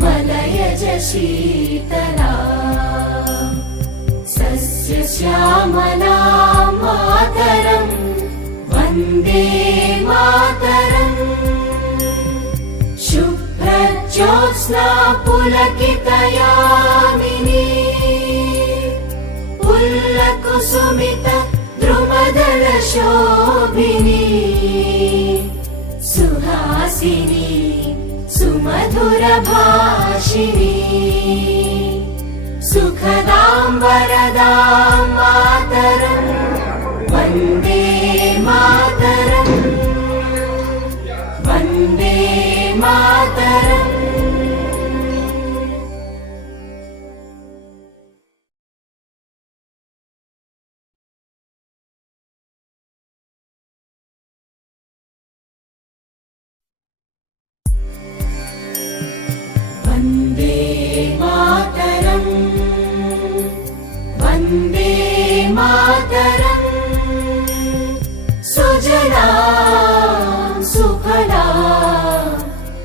मलयज शीतला सस्यश्यामला मातरम् वन्दे मातरम् शुभ्रज्योत्स्ना पुलकितयामिनी पुल्लकुसुमित द्रुमदल शोभिनी सुहासिनी सुमधुर भाषिणी सुखदां वरदां मातरं वन्दे मातरं वन्दे मातरम्। वन्दे मातरम् वन्दे मातरम् सुजला सुफला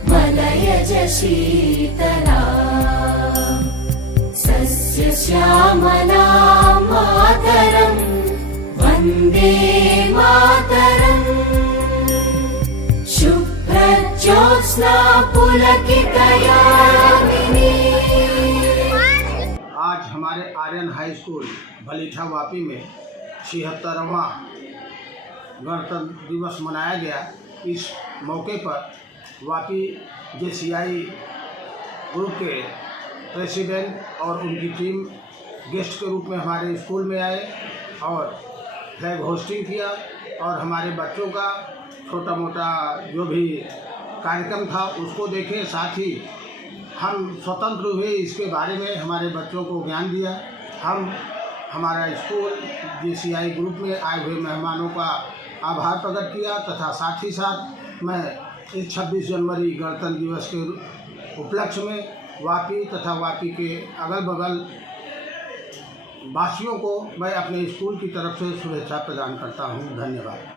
मलयज शीतला सस्यश्यामला मातरम् वन्दे मातरम् शुभ्रज्योत्स्ना पुलकितयामिनी। आज हमारे आर्यन हाई स्कूल भलीठा वापी में 76वां गणतंत्र दिवस मनाया गया। इस मौके पर वापी JCI ग्रुप के प्रेसिडेंट और उनकी टीम गेस्ट के रूप में हमारे स्कूल में आए और फ्लैग होस्टिंग किया और हमारे बच्चों का छोटा मोटा जो भी कार्यक्रम था उसको देखे। साथ ही हम स्वतंत्र हुए इसके बारे में हमारे बच्चों को ज्ञान दिया। हम हमारा स्कूल JCI ग्रुप में आए हुए मेहमानों का आभार प्रकट किया तथा साथ ही साथ मैं इस 26 जनवरी गणतंत्र दिवस के उपलक्ष्य में वापी तथा वापी के अगल बगल वासियों को मैं अपने स्कूल की तरफ से शुभेच्छा प्रदान करता हूँ। धन्यवाद।